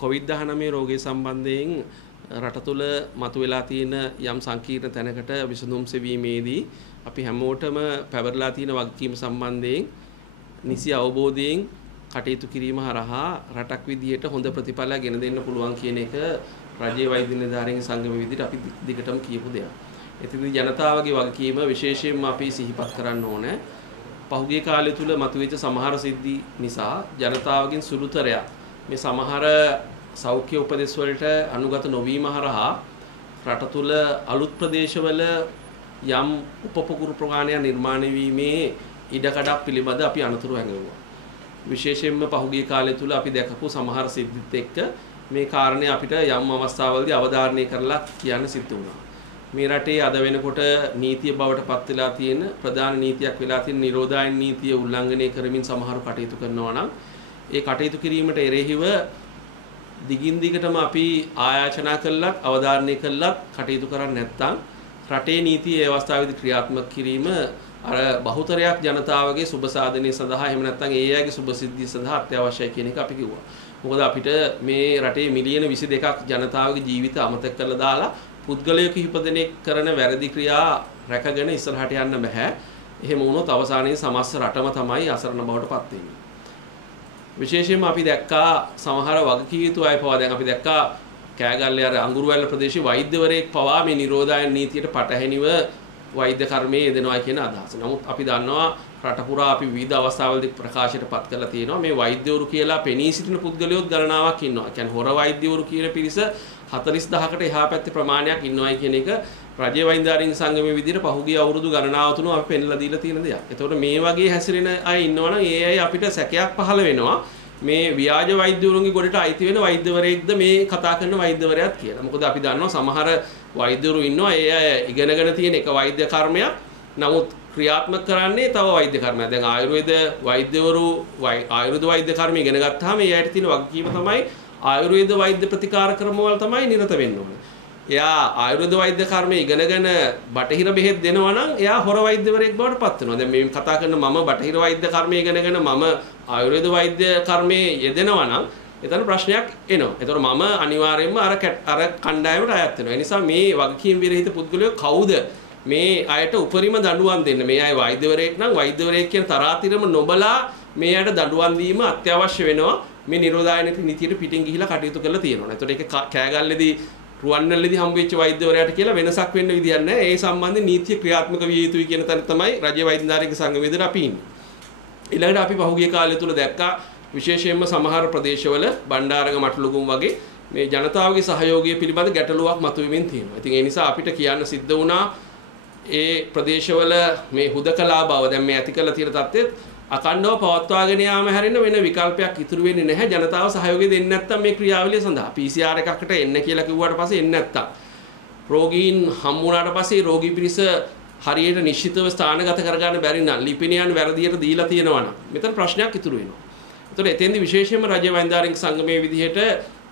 COVID-19 රෝගය සම්බන්ධයෙන් රට තුළ මතුවලා තියෙන යම් සංකීර්ණ තැනකට විසඳුම් සෙවීමේදී අපි හැමෝටම පැවරලා තියෙන වගකීම සම්බන්ධයෙන් නිසි අවබෝධයෙන් කටයුතු කිරීම හරහා රටක් විදියට හොඳ ප්‍රතිඵල ගෙන දෙන්න පුළුවන් කියන එක රජයේ වෛද්‍ය නිලධාරීන් සංගම විදියට අපි දිගටම කියපු දෙයක්. එතනදී ජනතාවගේ වගකීම විශේෂයෙන්ම අපි සිහිපත් කරන්න ඕනේ. පහුගිය කාලය තුල මතුවෙච්ච සමහර සිද්ධි නිසා ජනතාවගෙන් සුළුතරයක් මේ සමහර සෞඛ්‍ය උපදෙස් වලට අනුගත නොවීම හරහා රට තුල අලුත් ප්‍රදේශවල යම් උපපොකුරු ප්‍රමාණයක් නිර්මාණය වීමේ ඉඩකඩක් පිළිබඳ අපි අනතුරු හැඟවුවා. විශේෂයෙන්ම පහුගිය කාලය තුල අපි දැකපු සමහර සිද්ධිත් එක්ක මේ කාරණේ අපිට යම් අවස්ථාවලදී අවධාරණය කරලා කියන්න සිද්ධ වුණා. මේ රටේ අද වෙනකොට නීතිය බවට පත් වෙලා තියෙන ප්‍රධාන නීතියක් වෙලා තියෙන නිරෝධායන නීතිය උල්ලංඝනය කරමින් සමහරු කටයුතු කරනවා නම් ඒ කටයුතු කිරීමට එරෙහිව දිගින් දිගටම අපි ආයාචනා කළත් අවධාරණය කළත් කටයුතු කරන්නේ නැත්නම් රටේ නීතිය ඒ අවස්ථාවේදී ක්‍රියාත්මක කිරීම අර බහුතරයක් ජනතාවගේ සුබ සාධනය සඳහා එහෙම නැත්නම් ඒ අයගේ සුබ සිද්ධිය සඳහා අත්‍යවශ්‍යයි කියන එක අපි කිව්වා. මොකද අපිට මේ රටේ මිලියන 22ක් ජනතාවගේ ජීවිත අමතක කරලා දාලා පුද්ගලයෙකු කිහිප දෙනෙක් කරන වැරදි ක්‍රියා රැකගෙන ඉස්සරහට යන්න බෑ. එහෙම වුණොත් අවසානයේ සමස්ත රටම තමයි අසරණ බවට පත් වෙන්නේ. විශේෂයෙන්ම අපි දැක්කා සමහර වගකීම් යුතු අය පවා දැන් අපි දැක්කා කෑගල්ලේ අර අඟුරුවැල්ල ප්‍රදේශයේ වෛද්‍යවරයෙක් පවා මේ නිරෝධායන නීතියට පටහැනිව වෛද්‍ය කර්මයේ යෙදෙනවා කියන අදහස. නමුත් අපි දන්නවා රට පුරා අපි විවිධ අවස්ථාවලදී ප්‍රකාශයට පත් කරලා තියෙනවා මේ වෛද්‍යවරු කියලා පෙනී සිටින පුද්ගලයෝත් ගණනාවක් ඉන්නවා. ඒ කියන්නේ හොර වෛද්‍යවරු කියන පිරිස 40000කට එහා පැත්තේ ප්‍රමාණයක් ඉන්නවයි කියන එක රජයේ වෛද්‍යාරින් සංගමයේ විදිහට පහුගිය අවුරුදු ගණනාව තුන අපි පෙන්ලා දීලා තියෙන දෙයක්. ඒතකොට මේ වගේ හැසිරෙන අය ඉන්නවනම් ඒ අය අපිට සැකයක් පහළ වෙනවා. මේ ව්‍යාජ වෛද්‍යවරුන්ගේ ගොඩට අයිති වෙන වෛද්‍යවරයෙක්ද මේ කතා කරන වෛද්‍යවරයාත් කියලා. මොකද අපි දන්නවා සමහර වෛද්‍යවරු ඉන්නවා ඒ අය ඉගෙනගෙන තියෙන එක වෛද්‍ය කර්මයක්. නමුත් ක්‍රියාත්මක කරන්නේ තව වෛද්‍ය කර්මයක්. දැන් ආයුර්වේද වෛද්‍යවරු ආයුර්වේද වෛද්‍ය කර්ම ඉගෙන ගත්තාම ඒ අයට තියෙන වගකීම තමයි ආයුර්වේද වෛද්‍ය ප්‍රතිකාර ක්‍රමවල තමයි නිරත වෙන්න ඕනේ. එයා ආයුර්වේද වෛද්‍ය කර්මයේ ඉගෙනගෙන බටහිර බෙහෙත් දෙනවා නම් එයා හොර වෛද්‍යවරයෙක් බවට පත් වෙනවා. දැන් මේ කතා කරන මම බටහිර වෛද්‍ය කර්මයේ ඉගෙනගෙන මම ආයුර්වේද වෛද්‍ය කර්මයේ යෙදෙනවා නම් එතන ප්‍රශ්නයක් එනවා. ඒතකොට මම අනිවාර්යයෙන්ම අර කණ්ඩායමට අයත් වෙනවා. ඒ නිසා මේ වගකීම් විරහිත පුද්ගලයෝ කවුද මේ අයට උපරිම දඬුවම් දෙන්න? මේ අය වෛද්‍යවරයෙක් නම් වෛද්‍යවරයෙක් කියන තරාතිරම නොබලා මේ අයට දඬුවම් දීම අත්‍යවශ්‍ය වෙනවා. මේ නිරෝධායන නීතියට පිටින් ගිහිලා කටයුතු කරලා තියෙනවා. ඒතකොට ඒක කෑගල්ලේදී රුවන්වැලිදී හම්බෙච්ච වෛද්‍යවරයාට කියලා වෙනසක් වෙන්න විදියක් නැහැ. ඒ සම්බන්ධ නීතිය ක්‍රියාත්මක විය යුතුයි කියන තැන තමයි රජයේ වෛද්‍යනාරික සංගමයේදී අපි ඉන්නේ. ඊළඟට අපි පහුගිය කාලය තුල දැක්කා විශේෂයෙන්ම සමහර ප්‍රදේශවල බණ්ඩාරගම අටලුගුම් වගේ මේ ජනතාවගේ සහයෝගය පිළිබඳ ගැටලුවක් මතුවෙමින් තියෙනවා. ඉතින් ඒ නිසා අපිට කියන්න සිද්ධ වුණා ඒ ප්‍රදේශවල මේ හුදකලා බව දැන් මේ ඇති කරලා තියෙන තත්ත්වෙත් අකණ්ඩව පවත්වාගෙන යාම හැරෙන්න වෙන විකල්පයක් ඉතුරු වෙන්නේ නැහැ. ජනතාව සහයෝගය දෙන්නේ නැත්නම් මේ ක්‍රියාවලිය සඳහා PCR එකකට එන්න කියලා කිව්වට පස්සේ එන්නේ නැත්තම් රෝගීන් හම්බ වුණාට පස්සේ රෝගී පිරිස හරියට නිශ්චිතව ස්ථානගත කරගන්න බැරි නම් ලිපිණියන් වැරදියට දීලා තියෙනවා නම් මෙතන ප්‍රශ්නයක් ඉතුරු වෙනවා. ඒතකොට එතෙන්දී විශේෂයෙන්ම රජ්‍ය වෛද්‍යාරික සංගමයේ විදිහට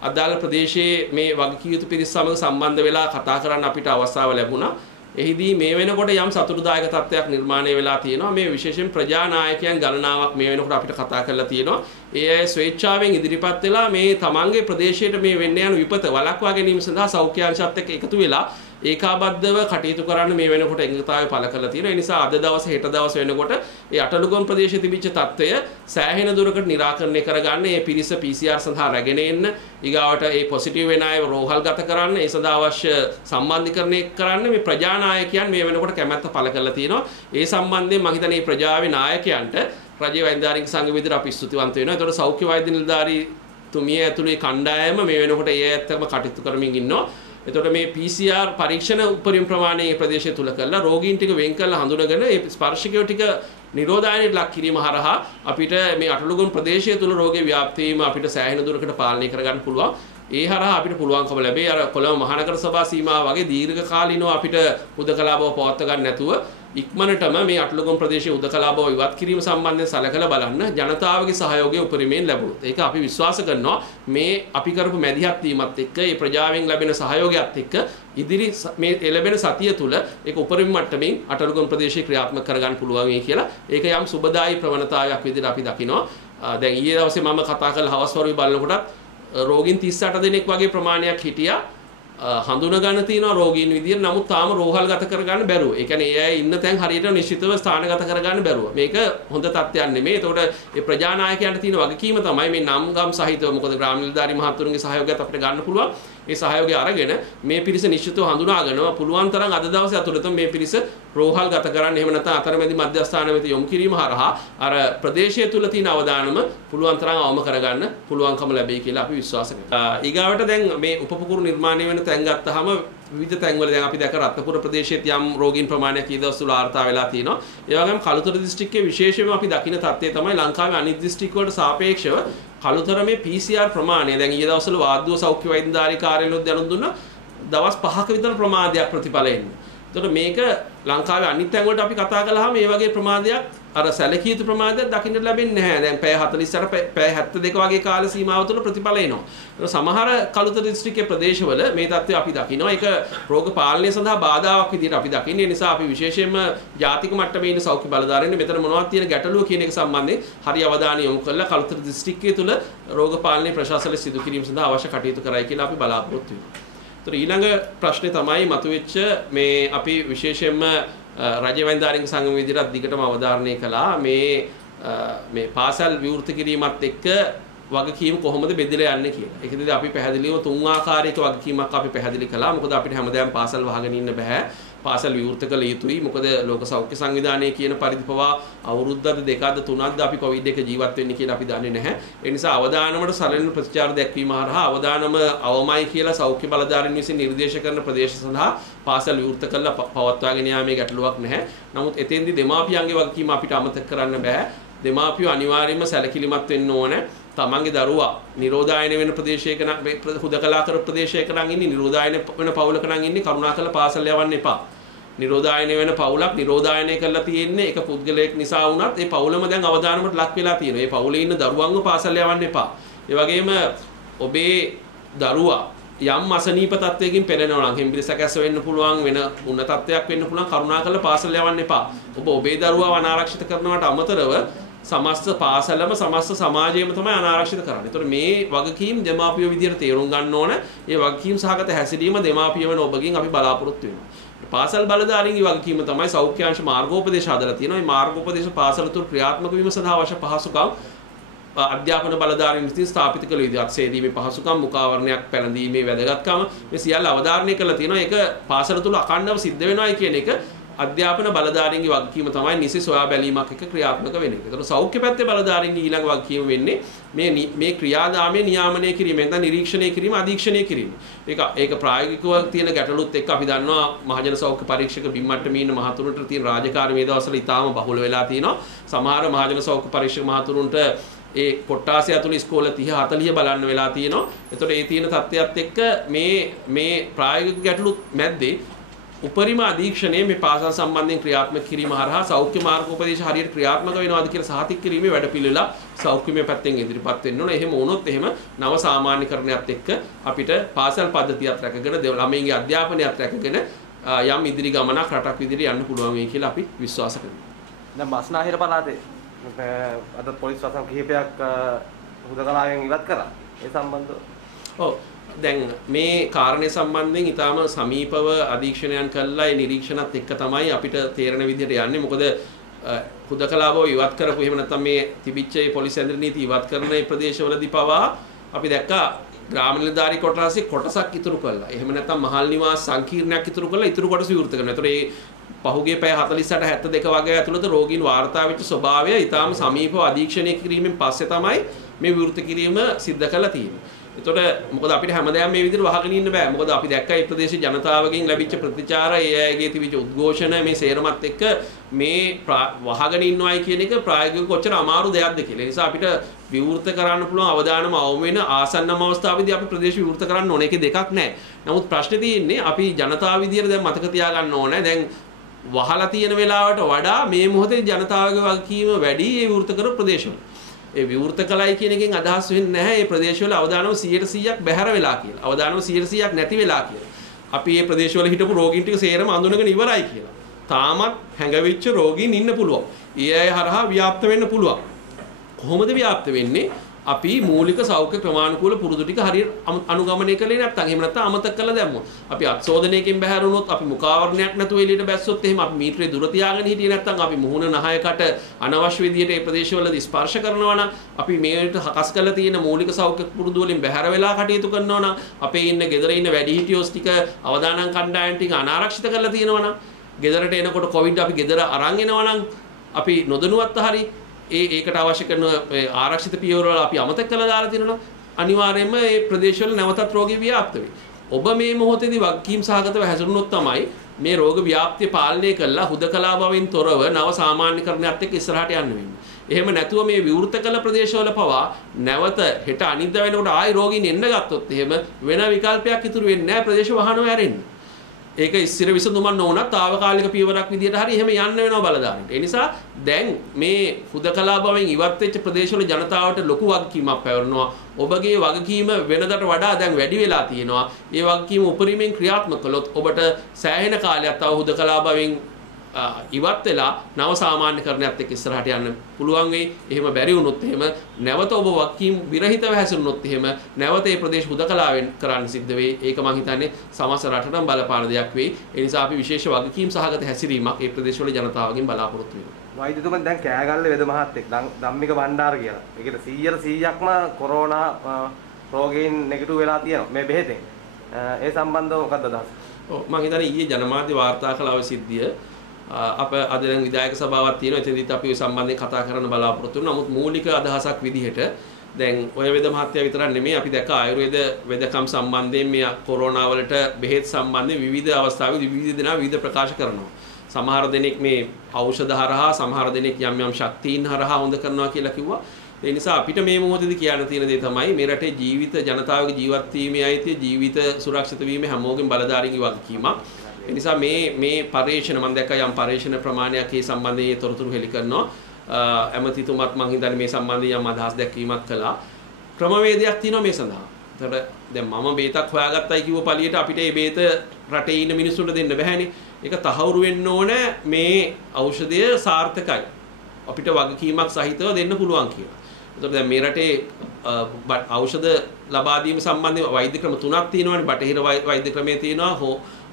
අදාළ ප්‍රදේශයේ මේ වගකීම් යුතු පිරිස සමග සම්බන්ධ වෙලා කතා කරන්න අපිට අවස්ථාව ලැබුණා. එහිදී මේ වෙනකොට යම් සතුටුදායක තත්ත්වයක් නිර්මාණය වෙලා තියෙනවා. මේ විශේෂයෙන් ප්‍රජානායකයන් ගණනාවක් මේ වෙනකොට අපිට කතා කරලා තියෙනවා. ඒ අය ස්වේච්ඡාවෙන් ඉදිරිපත් වෙලා මේ තමන්ගේ ප්‍රදේශයට මේ වෙන්න යන විපත වළක්වා ගැනීම සඳහා සෞඛ්‍ය අංශත් එක්ක එකතු වෙලා ඒකාබද්ධව කටයුතු කරන්න මේ වෙනකොට එකඟතාවය පළ කරලා තියෙනවා. ඒ නිසා අද දවසේ හෙට දවසේ වෙනකොට ඒ අටලුගම් ප්‍රදේශයේ තිබිච්ච තත්ත්වය සෑහෙන දුරකට निराකරණය කරගන්න මේ පිරිස PCR සඳහා රැගෙන එන්න ඊගාවට ඒ පොසිටිව් වෙන අය රෝහල්ගත කරන්න ඒ සඳහා අවශ්‍ය සම්බන්ධීකරණය කරන්න මේ ප්‍රජානායකයන් මේ වෙනකොට කැමැත්ත පළ කරලා තියෙනවා. ඒ සම්බන්ධයෙන් මම හිතන්නේ මේ ප්‍රජාවේ නායකයන්ට රජයේ වෛද්‍යාරික සංගම විදිහට අපි ස්තුතිවන්ත වෙනවා. ඒතකොට සෞඛ්‍ය වෛද්‍ය නිලධාරී තුමිය ඇතුළේ කණ්ඩායම මේ වෙනකොට ඒ ඇත්තම කටයුතු කරමින් ඉන්නවා. එතකොට මේ PCR පරීක්ෂණ උපරිම ප්‍රමාණයේ ප්‍රදේශය තුල කරලා රෝගීන් ටික වෙන් කරලා හඳුනගෙන ඒ ස්පර්ශකයෝ ටික නිරෝධායනයට ලක් කිරීම හරහා අපිට මේ අටලුගම් ප්‍රදේශය තුල රෝගේ ව්‍යාප්ති වීම අපිට සෑහෙන දුරකට පාලනය කරගන්න පුළුවන්. ඒ හරහා අපිට පුළුවන්කම ලැබේ අර කොළඹ මහනගර සභා සීමාව වගේ දීර්ඝ කාලිනව අපිට හුදකලා බව පවත්වා ගන්න නැතුව ඉක්මනටම මේ අටලුගම් ප්‍රදේශයේ හුදකලා බව ඉවත් කිරීම සම්බන්ධයෙන් සලකලා බලන්න ජනතාවගේ සහයෝගය උපරිමයෙන් ලැබුණොත් ඒක අපි විශ්වාස කරනවා මේ අපි කරපු මැදිහත් වීමත් එක්ක ඒ ප්‍රජාවෙන් ලැබෙන සහයෝගයත් එක්ක ඉදිරි මේ ලැබෙන සතිය තුල ඒක උපරිම මට්ටමින් අටලුගම් ප්‍රදේශයේ ක්‍රියාත්මක කරගන්න පුළුවන් වෙයි කියලා ඒක යම් සුබදායි ප්‍රවණතාවයක් විදිහට අපි දකිනවා. දැන් ඊයේ දවසේ මම කතා කරලා හවස් වරුවේ බලනකොටත් රෝගීන් 38 දෙනෙක් වගේ ප්‍රමාණයක් හිටියා. හඳුනා ගන්න තියෙනවා රෝගීන් විදියට. නමුත් තාම රෝහල් ගත කරගන්න බැරුව. ඒ කියන්නේ ඒ අය ඉන්න තැන් හරියට නිශ්චිතව ස්ථානගත කරගන්න බැරුව. මේක හොඳ තත්ත්වයක් නෙමෙයි. ඒතකොට මේ ප්‍රජානායකයන්ට තියෙන වගකීම තමයි මේ නම් ගම් සහිතව මොකද ග්‍රාම නිලධාරි මහතුරුන්ගේ සහයෝගයත් අපිට ගන්න පුළුවන්. ඒ සහයෝගය අරගෙන මේ පිරිස නිශ්චිතව හඳුනාගෙන පුළුවන් තරම් අද දවසේ අතුරතම මේ පිරිස රෝහල් ගත කරන්න. එහෙම නැත්නම් අතරමැදි මධ්‍යස්ථාන වෙත යොමු කිරීම හරහා අර ප්‍රදේශය තුල තියෙන අවදානම පුළුවන් තරම් අවම කරගන්න පුළුවන්කම ලැබෙයි කියලා අපි විශ්වාස කරනවා. ඊගාවට දැන් මේ උපපුකුරු නිර්මාණය වෙන තැන් ගත්තාම විවිධ තැන්වල දැන් අපි දැක රත්නපුර ප්‍රදේශයේ යම් රෝගීන් ප්‍රමාණයක් ඊ දවස් වල වාර්තා වෙලා තියෙනවා. ඒ වගේම කළුතර දිස්ත්‍රික්කයේ විශේෂයෙන්ම අපි දකින තත්ත්වය තමයි ලංකාවේ අනිත් දිස්ත්‍රික් වලට සාපේක්ෂව කළුතර මේ PCR ප්‍රමාණය දැන් ඊ දවස්වල වාද්දුව සෞඛ්‍ය වෛද්‍යධාරී කාර්යාලවල දැනුම් දුන්නා දවස් 5ක විතර ප්‍රමාදයක් ප්‍රතිඵල එන්නේ. එතකොට මේක ලංකාවේ අනිත් තැන් වලට අපි කතා කළාම මේ වගේ ප්‍රමාදයක් අර සැලකිය යුතු ප්‍රමාදයක් දකින්න ලැබෙන්නේ නැහැ. දැන් පැය 48 පැය 72 වගේ කාල සීමාව තුළ ප්‍රතිඵල එනවා. සමහර කළුතර දිස්ත්‍රික්කයේ ප්‍රදේශවල මේ තත්ත්වය අපි දකිනවා. ඒක රෝග පාලනය සඳහා බාධාවක් විදිහට අපි දකින්නේ. ඒ නිසා අපි විශේෂයෙන්ම ජාතික මට්ටමේ ඉන්න සෞඛ්‍ය බලධාරීන් මෙතන මොනවද තියෙන ගැටලුව කියන එක සම්බන්ධයෙන් හරි අවධානය යොමු කරලා කළුතර දිස්ත්‍රික්කයේ තුල රෝග පාලනයේ ප්‍රශාසන සිදු කිරීම සඳහා අවශ්‍ය කටයුතු කරයි කියලා අපි බලාපොරොත්තු වෙනවා. ඊළඟ ප්‍රශ්නේ තමයි මතුවෙච්ච මේ අපි විශේෂයෙන්ම රජ වෛද්‍යාරික සංගම විදිහට දිගටම අවධාරණය කළා මේ පාසල් විවෘත කිරීමත් එක්ක වගකීම් කොහොමද බෙදලා යන්නේ කියලා. ඒකෙදිදී අපි පැහැදිලිව තුන් ආකාරයක වගකීමක් අපි පැහැදිලි කළා. මොකද අපිට හැමදාම පාසල් වහගෙන ඉන්න බෑ. පාසල් විවෘත කළ යුතුයි. මොකද ලෝක සෞඛ්‍ය සංවිධානයේ කියන පරිදි පවා අවුරුද්දද දෙකද තුනක්ද අපි කොවිඩ් එක ජීවත් වෙන්නේ කියලා අපි දන්නේ නැහැ. ඒ නිසා අවදානමට සැලෙන ප්‍රතිචාර දැක්වීම හරහා අවදානම අවමයි කියලා සෞඛ්‍ය බලධාරීන් විසින් නිර්දේශ කරන ප්‍රදේශ සඳහා පාසල් විවෘත කළා පවත්වාගෙන යාමේ ගැටලුවක් නැහැ. නමුත් එතෙන්දී දෙමාපියන්ගේ වගකීම අපිට අමතක කරන්න බෑ. දෙමාපියෝ අනිවාර්යයෙන්ම සැලකිලිමත් වෙන්න ඕනේ. තමන්ගේ දරුවා නිරෝධායන වෙන ප්‍රදේශයක නම් හුදකලා කර ප්‍රදේශයක නම් ඉන්නේ නිරෝධායන වෙන පවුලක නම් ඉන්නේ කරුණාකර පාසල් යවන්න එපා. නිරෝධායන වෙන පවුලක් නිරෝධායනය කරලා තියෙන්නේ එක පුද්ගලයෙක් නිසා වුණත් ඒ පවුලම දැන් අවදානමට ලක් වෙලා තියෙනවා. ඒ පවුලේ ඉන්න දරුවන්ව පාසල් යවන්න එපා. ඒ වගේම ඔබේ දරුවා යම් අසනීප තත්වයකින් පෙළෙනවා නම් හෙම්බිරිසකැස්ස වෙන්න පුළුවන් වෙන උන්න තත්වයක් වෙන්න පුළුවන් කරුණාකර පාසල් යවන්න එපා. ඔබ ඔබේ දරුවාව අනාරක්ෂිත කරනවට අමතරව සමස්ත පාසලම සමස්ත සමාජයම තමයි අනාරක්ෂිත කරන්නේ. ඒතකොට මේ වගකීම් දෙමාපියෝ විදියට තේරුම් ගන්න ඕන. ඒ වගකීම් සහගත හැසිරීම දෙමාපිය වෙන ඔබගෙන් අපි බලාපොරොත්තු වෙනවා. පාසල් බලධාරීන්ගේ වගකීම තමයි සෞඛ්‍යාංශ මාර්ගෝපදේශ හදලා තියෙනවා. මේ මාර්ගෝපදේශ පාසල තුල ක්‍රියාත්මක වීම සඳහා අවශ්‍ය පහසුකම් අධ්‍යාපන බලධාරීන් විසින් ස්ථාපිත කළ යුතුයි. අත්සේදීමේ පහසුකම්, මුඛාවරණයක් පැළඳීමේ වැදගත්කම මේ සියල්ල අවධාරණය කරලා තියෙනවා. ඒක පාසල තුල අඛණ්ඩව සිද්ධ වෙනවායි කියන එක අධ්‍යාපන බලධාරීන්ගේ වගකීම තමයි නිසි සොයා බැලීමක් එක ක්‍රියාත්මක වෙන්නේ. ඒතකොට සෞඛ්‍ය පැත්තේ බලධාරීන්ගේ ඊළඟ වගකීම වෙන්නේ මේ ක්‍රියාදාමයේ නියාමනය කිරීම, නැත්නම් නිරීක්ෂණය කිරීම, අධීක්ෂණය කිරීම. ඒක ප්‍රායෝගිකව තියෙන ගැටලුත් එක්ක අපි දන්නවා මහජන සෞඛ්‍ය පරීක්ෂක බිම්මට්ටමේ ඉන්න මහතුරුන්ට තියෙන රාජකාරී මේ දවස්වල ඉතාම බහුල වෙලා තිනවා. සමහර මහජන සෞඛ්‍ය පරීක්ෂක මහතුරුන්ට ඒ කොට්ටාසය ඇතුළේ ඉස්කෝල 30 40 බලන්න වෙලා තියෙනවා. ඒතකොට ඒ තියෙන තත්ත්වයක් එක්ක මේ ප්‍රායෝගික ගැටලුත් මැද්දේ උපරිම අධීක්ෂණය මේ පාසල් සම්බන්ධයෙන් ක්‍රියාත්මක කිරීම හරහා සෞඛ්‍ය මාර්ගෝපදේශ හරියට ක්‍රියාත්මක වෙනවාද කියලා සහතික කිරීමේ වැඩපිළිවෙල සෞඛ්‍යමය පැත්තෙන් ඉදිරිපත් වෙන්න ඕන. එහෙම වුණොත් එහෙම නව සාමාන්‍යකරණයත් එක්ක අපිට පාසල් පද්ධතියත් රැකගෙන ළමයින්ගේ අධ්‍යාපනයත් රැකගෙන යම් ඉදිරි ගමනක් රටක් විදිහට යන්න පුළුවන් වෙයි කියලා අපි විශ්වාස කරනවා. දැන් බස්නාහිර පළාතේ අද පොලිස් වසම් කිහිපයක් හුදකලාවෙන් ඉවත් කරා. ඒ සම්බන්ධව ඔව් දැන් මේ කාරණේ සම්බන්ධයෙන් ඊටාම සමීපව අධීක්ෂණයන් කළා. ඒ නිරීක්ෂණත් එක්ක තමයි අපිට තේරෙන විදිහට යන්නේ. මොකද හුදකලාව ඉවත් කරපු එහෙම නැත්නම් මේ තිබිච්ච ඒ පොලිස් ඇඳිරි නීති ඉවත් කරන මේ ප්‍රදේශවලදී පවා අපි දැක්කා ග්‍රාම නිලධාරී කොටසේ කොටසක් ඉතුරු කළා. එහෙම නැත්නම් මහල් නිවාස සංකීර්ණයක් ඉතුරු කළා. ඉතුරු කොටස විවෘත කරනවා. ඒතකොට මේ පහුගිය පැය 48 72 වගේ ඇතුළත රෝගීන් වාර්තා වෙච්ච ස්වභාවය ඊටාම සමීපව අධීක්ෂණය කිරීමෙන් පස්සේ තමයි මේ විවෘත කිරීම සිද්ධ කළා තියෙන්නේ. එතකොට මොකද අපිට හැමදාම මේ විදිහට වහගෙන ඉන්න බෑ. මොකද අපි දැක්කා මේ ප්‍රදේශයේ ජනතාවගෙන් ලැබිච්ච ප්‍රතිචාර, ඒ අයගේ තිබිච්ච උද්ඝෝෂණ මේ සේරමත් එක්ක මේ වහගෙන ඉන්නවයි කියන එක ප්‍රායෝගිකව කොච්චර අමාරු දෙයක්ද කියලා. ඒ නිසා අපිට විවෘත කරන්න පුළුවන් අවදානම අවම වෙන ආසන්නම අවස්ථාවේදී අපි ප්‍රදේශ විවෘත කරන්න ඕනේ. ඒකේ දෙකක් නැහැ. නමුත් ප්‍රශ්නේ තියෙන්නේ අපි ජනතාව විදියට දැන් මතක තියාගන්න ඕනේ. දැන් වහලා තියෙන වෙලාවට වඩා මේ මොහොතේ ජනතාවගේ වගකීම වැඩි ඒ විවෘත කරපු ප්‍රදේශවල. ඒ විවෘත කලයි කියන එකෙන් අදහස් වෙන්නේ නැහැ මේ ප්‍රදේශවල අවදානම 100% බැහැර වෙලා කියලා. අවදානම 100%ක් නැති වෙලා කියලා. අපි මේ ප්‍රදේශවල හිටපු රෝගීන් ටික සේරම අඳුනගෙන ඉවරයි කියලා. තාමත් හැඟවිච්ච රෝගීන් ඉන්න පුළුවන්. ඒ අය හරහා ව්‍යාප්ත වෙන්න පුළුවන්. කොහොමද ව්‍යාප්ත වෙන්නේ? අපි මූලික සෞඛ්‍ය ක්‍රමානුකූල පුරුදු ටික හරියට අනුගමනය කළේ නැත්නම් එහෙම නැත්නම් අමතක කළා දැම්මොත් අපි අත්සෝදනයකින් බැහැර වුණොත් අපි මුඛාවරණයක් නැතුව එළියට බැස්සොත් එහෙම අපි මීටරේ දුර තියාගෙන හිටියේ නැත්නම් අපි මුහුණ නහයකට අනවශ්‍ය විදියට ඒ ප්‍රදේශවලදී ස්පර්ශ කරනවා නම් අපි මේකට හකස් කරලා තියෙන මූලික සෞඛ්‍ය පුරුදු වලින් බැහැර වෙලා කටයුතු කරනවා නම් අපේ ඉන්න ගෙදර ඉන්න වැඩිහිටියෝස් ටික අවදානම් කණ්ඩායම් ටික අනාරක්ෂිත කරලා තියෙනවා නම් ගෙදරට එනකොට කොවිඩ් අපි ගෙදර අරන් එනවා නම් අපි නොදැනුවත් හරි ඒකට අවශ්‍ය කරන ආරක්ෂිත පියවරවල අපි අමතක කළා දාලා තියෙනවා අනිවාර්යයෙන්ම මේ ප්‍රදේශවල නැවතත් රෝගී ව්‍යාප්ත වෙයි. ඔබ මේ මොහොතේදී වගකීම් සහගතව හැසිරුණොත් තමයි මේ රෝග ව්‍යාප්තිය පාලනය කළා හුදකලා බවින් තොරව නව සාමාන්‍යකරණයත් එක්ක ඉස්සරහට යන්න වෙන්නේ. එහෙම නැතුව මේ විවෘත කළ ප්‍රදේශවල පවා නැවත හෙට අනිද්දා වෙනකොට ආයි රෝගීන් එන්න ගත්තොත් එහෙම වෙන විකල්පයක් ඉතුරු වෙන්නේ නැහැ ප්‍රදේශ වහනව ඇරෙන්න. ඒක ඉස්සිර විසඳුමක් නොවුනත් తాවකාලික පියවරක් විදියට හරි එහෙම යන්න වෙනවා බලදාන්නට. ඒ නිසා දැන් මේ හුදකලා බවෙන් ඉවත් වෙච්ච ප්‍රදේශවල ජනතාවට ලොකු වගකීමක් පැවරෙනවා. ඔබගේ වගකීම වෙනදට වඩා දැන් වැඩි වෙලා තියෙනවා. ඒ වගකීම උපරිමයෙන් ක්‍රියාත්මක කළොත් ඔබට සෑහෙන කාලයක් තව හුදකලා බවෙන් ඉවත් වෙලා නව සාමාන්‍යකරණයත් එක්ක ඉස්සරහට යන්න පුළුවන් වෙයි. එහෙම බැරි වුණොත් එහෙම නැවත ඔබ වගකීම් විරහිතව හැසිරුණොත් එහෙම නැවත මේ ප්‍රදේශ හුදකලාවෙන් කරන්න සිද්ධ වෙයි. ඒක මම හිතන්නේ සමස්ත රටටම බලපාන දෙයක් වෙයි. ඒ නිසා අපි විශේෂ වගකීම් සහගත හැසිරීමක් මේ ප්‍රදේශවල ජනතාවගෙන් බලාපොරොත්තු වෙනවා. වෛද්‍යතුමන් දැන් කෑගල්ලේ වෙද මහත්තයෙක් ධම්මික බණ්ඩාර කියලා. ඒකට 100%ක්ම කොරෝනා රෝගීන් නෙගටිව් වෙලා තියෙනවා මේ බෙහෙතෙන්. ඒ සම්බන්ධව මොකක්ද අදහස? ඔව් මම හිතන්නේ ඊයේ ජනමාධ්‍ය වාර්තා කළ අවසිද්ධිය අප අද දැන් විධායක සභාවක් තියෙනවා. එතනදිත් අපි ওই සම්බන්ධයෙන් කතා කරන්න බලාපොරොත්තු වෙනවා. නමුත් මූලික අදහසක් විදිහට දැන් ඔය වේද මහත්තයා විතරක් නෙමෙයි අපි දැක්ක ආයුර්වේද වෙදකම් සම්බන්ධයෙන් මේ කොරෝනා වලට බෙහෙත් සම්බන්ධයෙන් විවිධ අවස්ථාවලදී විවිධ දෙනා විවිධ ප්‍රකාශ කරනවා. සමහර දෙනෙක් මේ ඖෂධ හරහා සමහර දෙනෙක් යම් යම් ශක්තියින් හරහා හොඳ කරනවා කියලා කිව්වා. ඒ නිසා අපිට මේ මොහොතේදී කියන්න තියෙන දේ තමයි මේ රටේ ජීවිත ජනතාවගේ ජීවත් වීමේ අයිතිය ජීවිත සුරක්ෂිත වීම හැමෝගෙම බලධාරීන්ගේ වගකීමක්. ඒ නිසා මේ පරීක්ෂණ මම දැක්ක යම් පරීක්ෂණ ප්‍රමාණයක් මේ සම්බන්ධයෙන් තොරතුරු හෙළි කරනවා. ඇමතිතුමත් මම හිතන්නේ මේ සම්බන්ධයෙන් යම් අදහස් දැක්වීමක් කළා. ක්‍රමවේදයක් තියෙනවා මේ සඳහා. ඒතර දැන් මම බේතක් හොයාගත්තයි කිව්ව පළියට අපිට මේ බේත රටේ ඉන්න මිනිස්සුන්ට දෙන්න බෑනේ. ඒක තහවුරු වෙන්න ඕනේ මේ ඖෂධය සාර්ථකයි. අපිට වගකීමක් සහිතව දෙන්න පුළුවන් කියලා. ඒතර දැන් මේ රටේ ඖෂධ ලබා දීම සම්බන්ධව වෛද්‍ය ක්‍රම තුනක් තියෙනවානේ. බටහිර වෛද්‍ය ක්‍රමයේ තියෙනවා,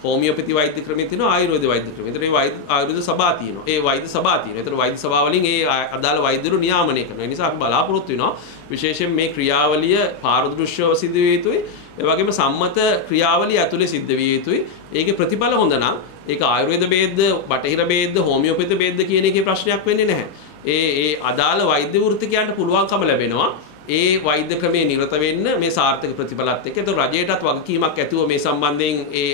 හෝමියෝපැති වෛද්‍ය ක්‍රමයේ තියෙනවා, ආයුර්වේද වෛද්‍ය ක්‍රමය. ඒතර මේ ආයුර්වේද සභා තියෙනවා. ඒ වෛද්‍ය සභා තියෙනවා. ඒතර වෛද්‍ය සභාව වලින් ඒ අදාළ වෛද්‍යවරු නියාමනය කරනවා. ඒ නිසා අපි බලාපොරොත්තු වෙනවා විශේෂයෙන් මේ ක්‍රියාවලිය පාරදෘශ්‍යව සිදු විය යුතුයි. ඒ වගේම සම්මත ක්‍රියාවලිය ඇතුලේ සිද්ධ විය යුතුයි. ඒකේ ප්‍රතිඵල හොඳ නම් ඒක ආයුර්වේද බේද්ද, බටහිර බේද්ද, හෝමියෝපැති බේද්ද කියන එකේ ප්‍රශ්නයක් වෙන්නේ නැහැ. ඒ අදාළ වෛද්‍ය වෘත්තිකයන්ට පුළුවන්කම ලැබෙනවා ඒ වෛද්‍ය ක්‍රමයේ නිරත වෙන්න මේ සාර්ථක ප්‍රතිඵලات එක්ක. ඒතකොට රජයටත් වගකීමක් ඇතුව මේ සම්බන්ධයෙන් ඒ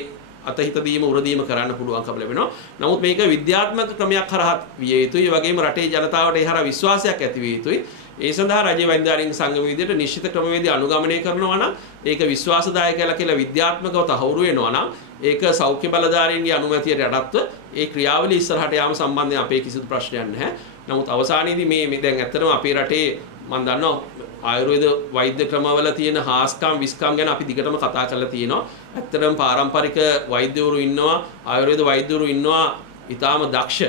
අතහිත දීම උරදීම කරන්න පුළුවන්කම ලැබෙනවා. නමුත් මේක විද්‍යාත්මක ක්‍රමයක් හරහා විය යුතුයි. ඒ වගේම රටේ ජනතාවට ඒ හරහා විශ්වාසයක් ඇති විය යුතුයි. ඒ සඳහා රජයේ වෛද්‍යාරින් සංගම විදිහට නිශ්චිත ක්‍රමවේදී අනුගමනය කරනවා නම් ඒක විශ්වාසදායකයි කියලා විද්‍යාත්මකව තහවුරු වෙනවා නම් ඒක සෞඛ්‍ය බලධාරීන්ගේ අනුමැතියට යටත්ව ඒ ක්‍රියාවලිය ඉස්සරහට යාම සම්බන්ධයෙන් අපේ කිසිදු ප්‍රශ්නයක් නැහැ. නමුත් අවසානයේදී මේ දැන් ඇත්තටම අපේ රටේ මම දන්නවා ආයුර්වේද වෛද්‍ය ක්‍රමවල තියෙන හාස්කම් විස්කම් ගැන අපි දිගටම කතා කරලා තියෙනවා. ඇත්තටම පාරම්පරික වෛද්‍යවරු ඉන්නවා, ආයුර්වේද වෛද්‍යවරු ඉන්නවා, ඊටාම දක්ෂ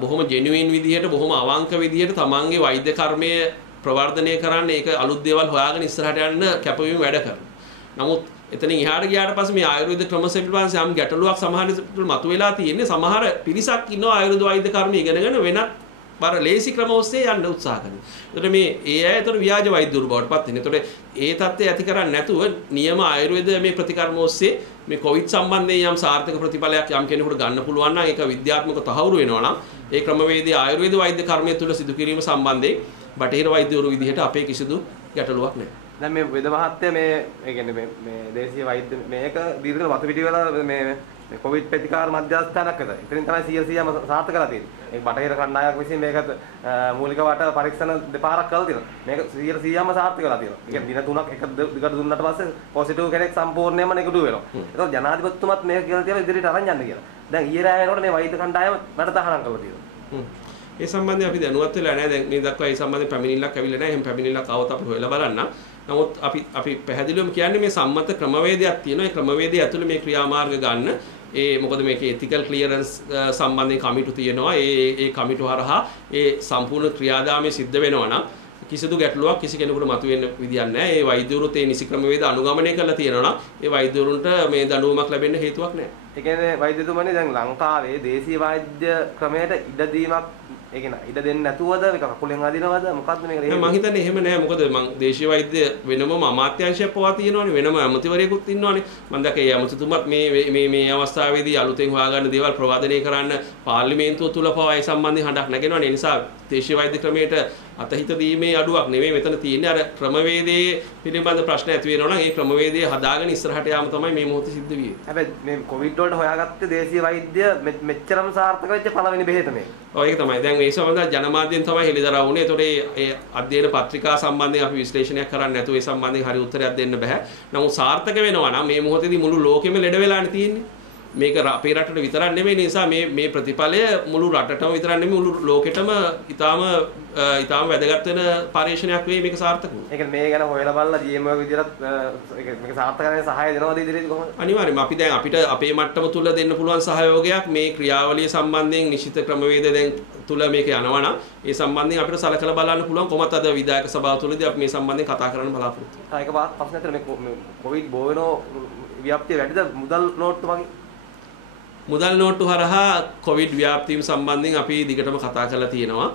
බොහොම ජෙනුයින් විදිහට බොහොම අවංක විදිහට තමන්ගේ වෛද්‍ය කර්මය ප්‍රවර්ධනය කරන්න ඒක අලුත් දේවල් හොයාගෙන ඉස්සරහට යන්න කැපවීම වැඩ කරනවා. නමුත් එතනින් එහාට ගියාට පස්සේ මේ ආයුර්වේද ක්‍රමසෙ පිළිබඳව යම් ගැටලුවක් සමහර මතුවලා තියෙන්නේ. සමහර පිරිසක් ඉන්නවා ආයුර්වේද වෛද්‍ය කර්ම ඉගෙනගෙන වෙනත් බර ලේසි ක්‍රම ඔස්සේ යන්න උත්සාහ කරනවා. ඒතකොට මේ ඒ අය ඒතර ව්‍යාජ වෛද්‍යවරු බවට පත් වෙනවා. ඒතකොට ඒ தත්ත්වය ඇති කරන්නේ නැතුව නියම ආයුර්වේද මේ ප්‍රතිකර්ම ඔස්සේ මේ කොවිඩ් සම්බන්ධයෙන් යම් සාර්ථක ප්‍රතිඵලයක් යම් කෙනෙකුට ගන්න පුළුවන් නම් ඒක විද්‍යාත්මක තහවුරු වෙනවා නම් ඒ ක්‍රමවේදී ආයුර්වේද වෛද්‍ය කර්මය තුළ සිදු කිරීම සම්බන්ධයෙන් බටහිර වෛද්‍යවරු විදිහට අපේ කිසිදු ගැටලුවක් නැහැ. දැන් මේ වෙද මහත්තයා මේ ඒ කියන්නේ මේ දේශීය වෛද්‍ය මේක දීර්ඝ වතු පිටි වල මේ කොවිඩ් ප්‍රතිකාර මධ්‍යස්ථානක් විතර. ඉතින් තමයි 100%ම සාර්ථක කරලා තියෙන්නේ. මේ බටහිර කණ්ඩායමක් විසින් මේකට මූලික වට පරීක්ෂණ දෙපාරක් කරලා තියෙනවා. මේක 100%ම සාර්ථක කරලා තියෙනවා. ඒ කියන්නේ දින 3ක් එක දිගට දුන්නාට පස්සේ පොසිටිව් කෙනෙක් සම්පූර්ණයෙන්ම නෙගටිව් වෙනවා. ඒතකොට ජනාධිපතිතුමත් මේක කියලා තියෙනවා ඉදිරියට අරන් යන්න කියලා. දැන් ඊයේ රාය වෙනකොට මේ වෛද්‍ය කණ්ඩායම වැඩ තහනම් කරලා තියෙනවා. ඒ සම්බන්ධයෙන් අපි දැනුවත් වෙලා නැහැ. දැන් මේ දක්වා ඒ සම්බන්ධයෙන් පැමිණිල්ලක් ඇවිල්ලා නැහැ. එහෙනම් පැමිණිල්ලක් આવත් අපි හොයලා බලන්න. නමුත් අපි පැහැදිලිවම කියන්නේ මේ සම්මත ක්‍රමවේදයක් තියෙනවා. ඒ ක්‍රමවේදය ඇතුළේ මේ ක්‍රියාමාර්ග ගන්න. මොකද මේකේ ethical clearance සම්බන්ධයෙන් කමිටු තියෙනවා. ඒ කමිටු හරහා ඒ සම්පූර්ණ ක්‍රියාදාමය සිද්ධ වෙනවා නම් කිසිදු ගැටලුවක් කිසි කෙනෙකුට මතුවෙන්න විදියක් නැහැ. ඒ වෛද්‍යවරුත් ඒ නිසි ක්‍රමවේද අනුගමනය කරලා තියෙනවා නම් ඒ වෛද්‍යවරුන්ට මේ දඬුවමක් ලැබෙන්න හේතුවක් නැහැ. ඒ කියන්නේ වෛද්‍යතුමනි දැන් ලංකාවේ දේශීය වෛද්‍ය ක්‍රමයට ඉඩ දීමක් ඒ කියන්නේ ඉඩ දෙන්නේ නැතුවද මේක කකුලෙන් අදිනවද මොකද්ද මේක? මම හිතන්නේ එහෙම නෑ. මොකද මං දේශීය වෛද්‍ය වෙනමම අමාත්‍යාංශයක් පවා තියෙනවානේ. වෙනම ඇමතිවරයෙකුත් ඉන්නවානේ. මම දැක්කේ ඒ ඇමතිතුමත් මේ අවස්ථාවේදී අලුතෙන් හොයාගන්න දේවල් ප්‍රවාදනය කරන්න පාර්ලිමේන්තුව තුල පවා ඒ සම්බන්ධයෙන් හඬක් නැගෙනවානේ. ඒ නිසා දේශීය වෛද්‍ය ක්‍රමයට අතහිත දීමේ අඩුවක් නෙමෙයි මෙතන තියෙන්නේ. අර ක්‍රමවේදයේ පිළිබඳ ප්‍රශ්න ඇති වෙනවා නම් ඒ ක්‍රමවේදය හදාගෙන ඉස්සරහට යාම තමයි මේ මොහොතේ සිද්ධ වෙන්නේ. හැබැයි මේ කොවිඩ් වලට හොයාගත්තේ දේශීය වෛද්‍ය මෙච්චරම සාර්ථක වෙච්ච පළවෙනි බෙහෙත මේක. ඔව් ඒක තමයි. දැන් මේ සම්බන්ධව ජනමාධ්‍යෙන් තමයි හෙළිදරව් වුණේ. ඒතකොට ඒ අධ්‍යයන පත්‍රිකා සම්බන්ධයෙන් අපි විශ්ලේෂණයක් කරන්නේ නැතුව ඒ සම්බන්ධයෙන් හරි උත්තරයක් දෙන්න බෑ. නමුත් සාර්ථක වෙනවා නම් මේ මොහොතේදී මුළු ලෝකෙම ලෙඩ වෙලානේ තියෙන්නේ. මේක අපේ රටට විතරක් නෙමෙයි. නිසා මේ ප්‍රතිඵලය මුළු රටටම විතරක් නෙමෙයි මුළු ලෝකෙටම ඊටාම වැදගත් වෙන පරීක්ෂණයක් වෙයි මේක සාර්ථක වුණා. ඒ කියන්නේ මේ ගැන හොයලා බලලා GMO විදිහට මේක සාර්ථක කරන්න සහාය දෙනවද ඉදිරියේදී කොහොමද? අනිවාර්යයෙන්ම අපි දැන් අපිට අපේ මට්ටම තුල දෙන්න පුළුවන් සහයෝගයක් මේ ක්‍රියාවලිය සම්බන්ධයෙන් නිශ්චිත ක්‍රමවේද දැන් තුල මේක යනවා නම් ඒ සම්බන්ධයෙන් අපිට සලකලා බලන්න පුළුවන් කොහොමද අද විධායක සභාව තුලදී අපි මේ සම්බන්ධයෙන් කතා කරන්න බලාපොරොත්තු වෙනවා. ඒක ප්‍රශ්නයක් මේ කොවිඩ් බෝවෙනෝ ව්‍යාප්තිය වැඩිද මුදල් නෝට්ටු වගේ? මුදල් නෝට්ටු හරහා කොවිඩ් ව්‍යාප්තිය සම්බන්ධයෙන් අපි දිගටම කතා කරලා තියෙනවා.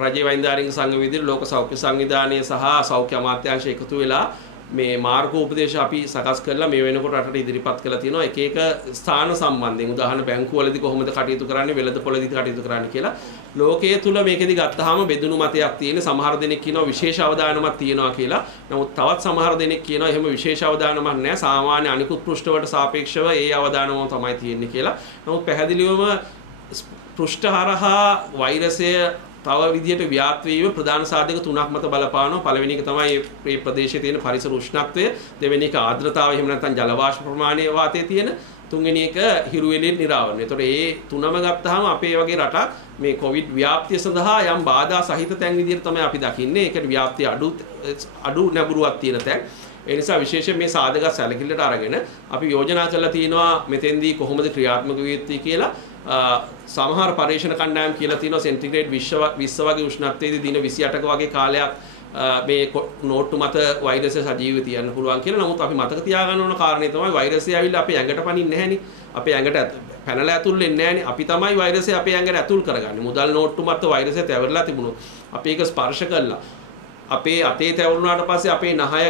රජයේ වෛද්‍යාරික සංඝ විදිහට ලෝක සෞඛ්‍ය සංවිධානය සහ සෞඛ්‍ය අමාත්‍යාංශය එකතු වෙලා මේ මාර්ගෝපදේශ අපි සකස් කරලා මේ වෙනකොට රටට ඉදිරිපත් කරලා තියෙනවා. එක එක ස්ථාන සම්බන්ධයෙන් උදාහරණ බැංකුවලදී කොහොමද කටයුතු කරන්නේ, වෙළඳපොළදී කටයුතු කරන්නේ කියලා ලෝකයේ තුල මේකෙදි ගත්තාම බෙදුණු මතයක් තියෙන. සමහර දෙනෙක් කියනවා විශේෂ අවධානමක් තියෙනවා කියලා. නමුත් තවත් සමහර දෙනෙක් කියනවා එහෙම විශේෂ අවධානමක් නැහැ. සාමාන්‍ය අනිකුත් පෘෂ්ඨ වලට සාපේක්ෂව ඒ අවධානම තමයි තියෙන්නේ කියලා. නමුත් පැහැදිලිවම පෘෂ්ඨ හරහා වෛරසය තව විදිහට ව්‍යාප්ත වීම ප්‍රධාන සාධක තුනක් මත බලපානවා. පළවෙනි එක තමයි මේ ප්‍රදේශයේ තියෙන පරිසර උෂ්ණත්වය, දෙවෙනි එක ආර්ද්‍රතාවය, එහෙම නැත්නම් ජල වාෂ්ප ප්‍රමාණය වාතයේ තියෙන, තුන්වෙනි එක හිරු එළියෙන් නිරාවරණය. ඒතකොට මේ තුනම ගත්තාම අපේ වගේ රටක් මේ කොවිඩ් ව්‍යාප්තිය සඳහා යම් බාධා සහිත තැන් විදිහට තමයි අපි දකින්නේ. ඒකට ව්‍යාප්තිය අඩු නැඹුරුවක් තියෙන තැන්. ඒ නිසා විශේෂයෙන් මේ සාධක සැලකිල්ලට අරගෙන අපි යෝජනා කරලා තියෙනවා මෙතෙන්දී කොහොමද ක්‍රියාත්මක වෙ යුත්තේ කියලා. සමහර පරීක්ෂණ කණ්ඩායම් කියලා තියෙනවා සෙන්ටිග්‍රේඩ් 20 වගේ උෂ්ණත්වයේදී දින 28ක වගේ කාලයක් මේ නෝට්ටු මත වෛරසය සජීවීව තියන්න පුළුවන් කියලා. නමුත් අපි මතක තියාගන්න ඕන කාරණේ තමයි වෛරසය ඇවිල්ලා අපේ ඇඟට පනින්නේ නැහැනේ. අපේ ඇඟට පැනලා ඇතුල් වෙන්නේ නැහැනේ. අපි තමයි වෛරසය අපේ ඇඟට ඇතුල් කරගන්නේ. මුදල් නෝට්ටු මත වෛරසය තැවරලා තිබුණොත් අපි ඒක ස්පර්ශ කළා. අපේ අතේ තැවුණාට පස්සේ අපේ නහය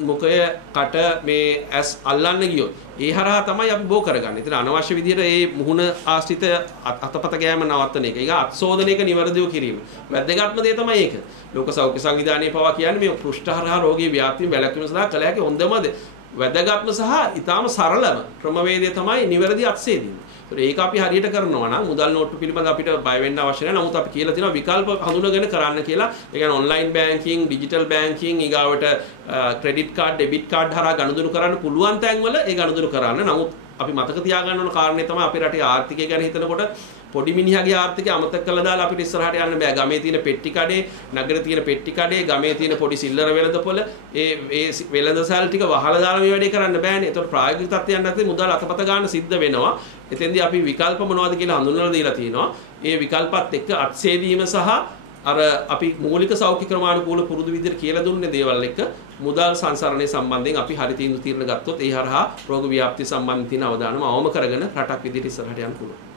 මුඛය කට මේ ඇස් අල්ලන්න ගියොත් ඒ හරහා තමයි අපි බෝ කරගන්නේ. ඉතින් අනවශ්‍ය විදිහට මේ මුහුණ ආශ්‍රිත අතපත ගෑම නවත්තන එක. ඒක අත්සෝදනයක නිවැරදිව කිරීම. වැදගත්ම දේ තමයි ඒක. ලෝක සෞඛ්‍ය සංවිධානයේ පවා කියන්නේ මේ පෘෂ්ඨ හරහා රෝගී ව්‍යාප්තිය වැළැක්වීම සඳහා කළ හැකි හොඳම වැදගත්ම සහ ඊටාම සරලම ක්‍රමවේදය තමයි නිවැරදි අත්සේදීම. ඒක අපි හරියට කරනවා නම් මුදල් නෝට්ටු පිළිබඳ අපිට බය වෙන්න අවශ්‍ය නැහැ. නමුත් අපි කියලා තියෙනවා විකල්ප හඳුනගෙන කරන්න කියලා. ඒ කියන්නේ ඔන්ලයින් බැංකින්, ඩිජිටල් බැංකින්, ඊගාවට ක්‍රෙඩිට් කාඩ්, ඩෙබිට් කාඩ් හරහා ගනුදෙනු කරන්න පුළුවන් තැන්වල ඒ ගනුදෙනු කරන්න. නමුත් අපි මතක තියාගන්න ඕන කාරණේ තමයි අපේ රටේ ආර්ථිකය ගැන හිතනකොට පොඩි මිනිහාගේ ආර්ථිකය අමතක කළා දාලා අපිට ඉස්සරහට යන්න බෑ. ගමේ තියෙන පෙට්ටි කඩේ, නගරේ තියෙන පෙට්ටි කඩේ, ගමේ තියෙන පොඩි සිල්ලර වෙළඳපොළ ඒ වෙළඳසල් ටික වහලා දාලා මේ වැඩේ කරන්න බෑනේ. ඒතකොට ප්‍රායෝගික තත්ත්වයන් නැත්නම් මුදල් අතපත ගන්න සිද්ධ වෙනවා. එතෙන්දී අපි විකල්ප මොනවද කියලා හඳුන්වලා දීලා තියෙනවා. ඒ විකල්පත් එක්ක අත්සේදීම සහ අර අපි මූලික සෞඛ්‍ය ක්‍රමානුකූල පුරුදු විදිහට කියලා දුන්නේ දේවල් එක්ක මුදල් සංසරණය සම්බන්ධයෙන් අපි හරි තීන්දුව తీරන ගත්තොත් ඒ හරහා රෝග ව්‍යාප්තිය සම්බන්ධ තියෙන අවධානම අවම කරගෙන රටක් විදිහට ඉස්සරහට යන්න පුළුවන්.